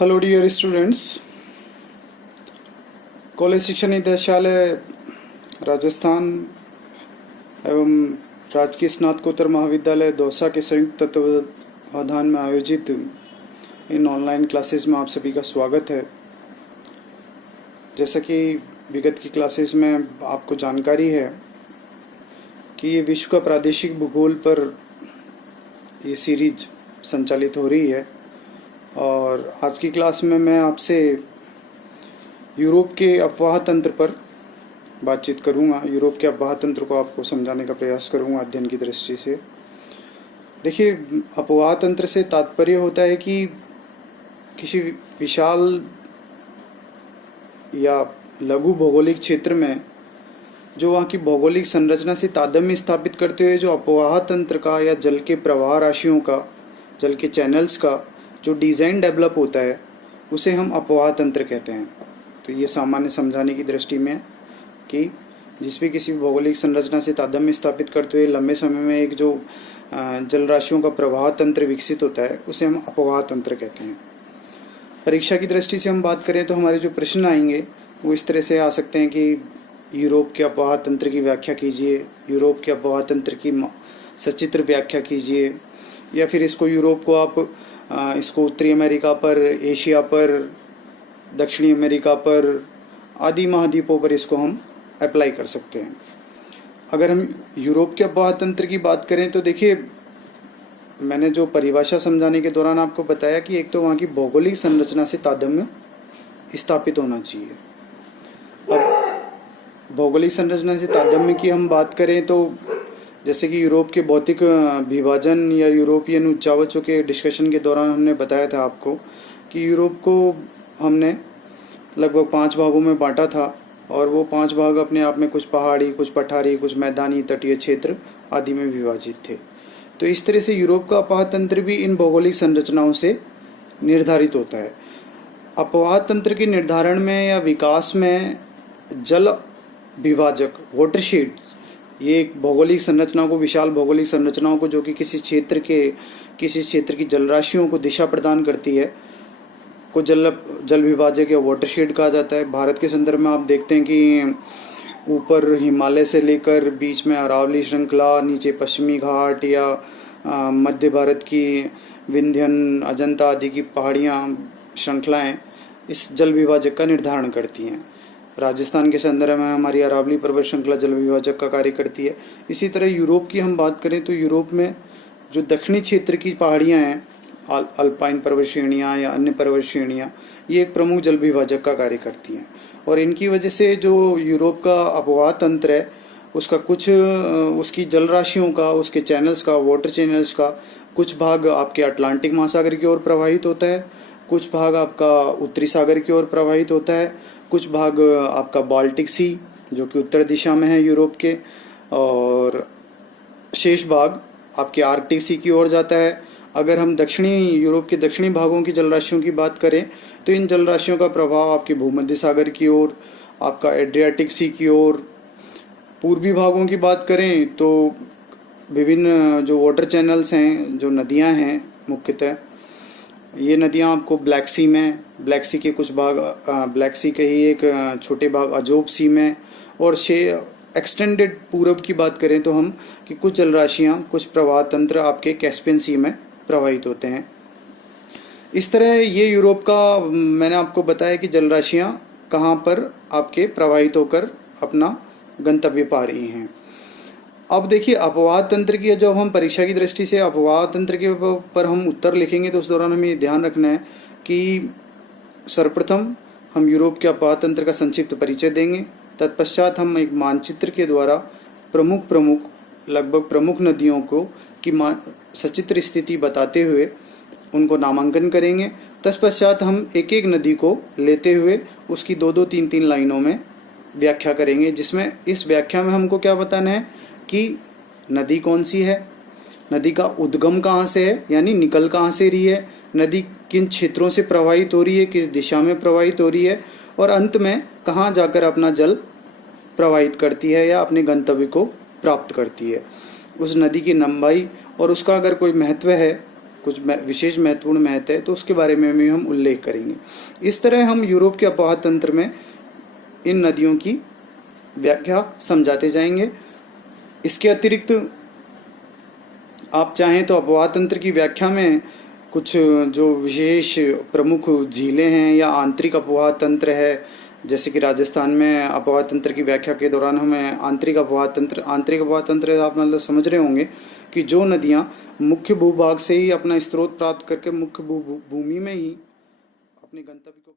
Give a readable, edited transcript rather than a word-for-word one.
Hello dear students, college शिक्षा निदेशालय राजस्थान एवं राजकीय स्नातकोत्तर महाविद्यालय दौसा के संयुक्त तत्वावधान में आयोजित इन ऑनलाइन क्लासेस में आप सभी का स्वागत है। जैसा कि विगत की क्लासेस में आपको जानकारी है कि ये विश्व का प्रादेशिक भूगोल पर ये सीरीज संचालित हो रही है और आज की क्लास में मैं आपसे यूरोप के अफवाह तंत्र पर बातचीत करूंगा। यूरोप के अफवाह तंत्र को आपको समझाने का प्रयास करूंगा अध्ययन की दृष्टि से। देखिए, अफवाह तंत्र से तात्पर्य होता है कि किसी विशाल या लघु भौगोलिक क्षेत्र में जो वहाँ की भौगोलिक संरचना से तादात्म्य स्थापित करते हुए जो अफवाह तंत्र का या जल के प्रवाह राशियों का, जल के चैनल्स का जो डिज़ाइन डेवलप होता है उसे हम अफवाह तंत्र कहते हैं। तो ये सामान्य समझाने की दृष्टि में कि जिस भी किसी भौगोलिक संरचना से तादात्म्य स्थापित करते हुए लंबे समय में एक जो जल राशियों का प्रवाह तंत्र विकसित होता है उसे हम अफवाह तंत्र कहते हैं। परीक्षा की दृष्टि से हम बात करें तो हमारे जो प्रश्न आएंगे वो इस तरह से आ सकते हैं कि यूरोप के अफवाह तंत्र की व्याख्या कीजिए, यूरोप के अफवाह तंत्र की सचित्र व्याख्या कीजिए, या फिर इसको यूरोप को आप इसको उत्तरी अमेरिका पर, एशिया पर, दक्षिणी अमेरिका पर आदि महाद्वीपों पर इसको हम अप्लाई कर सकते हैं। अगर हम यूरोप के अफवाह तंत्र की बात करें तो देखिए, मैंने जो परिभाषा समझाने के दौरान आपको बताया कि एक तो वहाँ की भौगोलिक संरचना से तादात्म्य स्थापित होना चाहिए। अब भौगोलिक संरचना से तादात्म्य की हम बात करें तो जैसे कि यूरोप के भौतिक विभाजन या यूरोपियन उच्चावचों के डिस्कशन के दौरान हमने बताया था आपको कि यूरोप को हमने लगभग 5 भागों में बांटा था और वो 5 भाग अपने आप में कुछ पहाड़ी, कुछ पठारी, कुछ मैदानी, तटीय क्षेत्र आदि में विभाजित थे। तो इस तरह से यूरोप का अफवाह तंत्र भी इन भौगोलिक संरचनाओं से निर्धारित होता है। अफवाह तंत्र के निर्धारण में या विकास में जल विभाजक, वाटरशेड, ये एक भौगोलिक संरचनाओं को, विशाल भौगोलिक संरचनाओं को जो कि किसी क्षेत्र की जल राशियों को दिशा प्रदान करती है को जल विभाजक या वाटरशेड कहा जाता है। भारत के संदर्भ में आप देखते हैं कि ऊपर हिमालय से लेकर बीच में अरावली श्रृंखला, नीचे पश्चिमी घाट या मध्य भारत की विंध्यन, अजंता आदि की पहाड़ियाँ, श्रृंखलाएँ इस जल विभाजक का निर्धारण करती हैं। राजस्थान के संदर्भ में हमारी अरावली पर्वत श्रृंखला जल विभाजक का कार्य करती है। इसी तरह यूरोप की हम बात करें तो यूरोप में जो दक्षिणी क्षेत्र की पहाड़ियाँ हैं, अल्पाइन पर्वत श्रेणियाँ या अन्य पर्वत श्रेणियाँ, ये एक प्रमुख जल विभाजक का कार्य करती हैं। और इनकी वजह से जो यूरोप का अफवाह तंत्र है उसका कुछ, उसकी जल राशियों का, उसके चैनल्स का, वाटर चैनल्स का कुछ भाग आपके अटलांटिक महासागर की ओर प्रवाहित होता है, कुछ भाग आपका उत्तरी सागर की ओर प्रवाहित होता है, कुछ भाग आपका बाल्टिक सी जो कि उत्तर दिशा में है यूरोप के, और शेष भाग आपके आर्कटिक सी की ओर जाता है। अगर हम यूरोप के दक्षिणी भागों की जलराशियों की बात करें तो इन जलराशियों का प्रभाव आपके भूमध्य सागर की ओर, आपका एड्रियाटिक सी की ओर। पूर्वी भागों की बात करें तो विभिन्न जो वाटर चैनल्स हैं, जो नदियां हैं, मुख्यतः ये नदियां आपको ब्लैक सी के कुछ भाग, ब्लैक सी के ही एक छोटे भाग अजोब सी में, और एक्सटेंडेड पूरब की बात करें तो हम कि कुछ जलराशियां, कुछ प्रवाह तंत्र आपके कैस्पियन सी में प्रवाहित होते हैं। इस तरह ये यूरोप का मैंने आपको बताया कि जलराशियां कहाँ पर आपके प्रवाहित होकर अपना गंतव्य पा रही हैं। अब देखिए, अफवाह तंत्र की जब हम परीक्षा की दृष्टि से अफवाह तंत्र के पर हम उत्तर लिखेंगे तो उस दौरान हमें ध्यान रखना है कि सर्वप्रथम हम यूरोप के अफवाह तंत्र का संक्षिप्त परिचय देंगे। तत्पश्चात हम एक मानचित्र के द्वारा लगभग प्रमुख नदियों को की सचित्र स्थिति बताते हुए उनको नामांकन करेंगे। तत्पश्चात हम एक एक नदी को लेते हुए उसकी 2-2, 3-3 लाइनों में व्याख्या करेंगे, जिसमें इस व्याख्या में हमको क्या बताना है कि नदी कौन सी है, नदी का उद्गम कहाँ से है, यानी निकल कहाँ से रही है, नदी किन क्षेत्रों से प्रवाहित हो रही है, किस दिशा में प्रवाहित हो रही है, और अंत में कहाँ जाकर अपना जल प्रवाहित करती है या अपने गंतव्य को प्राप्त करती है। उस नदी की लंबाई और उसका अगर कोई महत्व है कुछ विशेष महत्वपूर्ण महत्व है तो उसके बारे में भी हम उल्लेख करेंगे। इस तरह हम यूरोप के अपवाह तंत्र में इन नदियों की व्याख्या समझाते जाएंगे। इसके अतिरिक्त आप चाहें तो अपवाह तंत्र की व्याख्या में कुछ जो विशेष प्रमुख झीलें हैं या आंतरिक अपवाह तंत्र है, जैसे कि राजस्थान में अपवाह तंत्र की व्याख्या के दौरान हमें आंतरिक अपवाह तंत्र आप मतलब समझ रहे होंगे कि जो नदियां मुख्य भूभाग से ही अपना स्रोत प्राप्त करके मुख्य भूमि में ही अपने गंतव्य को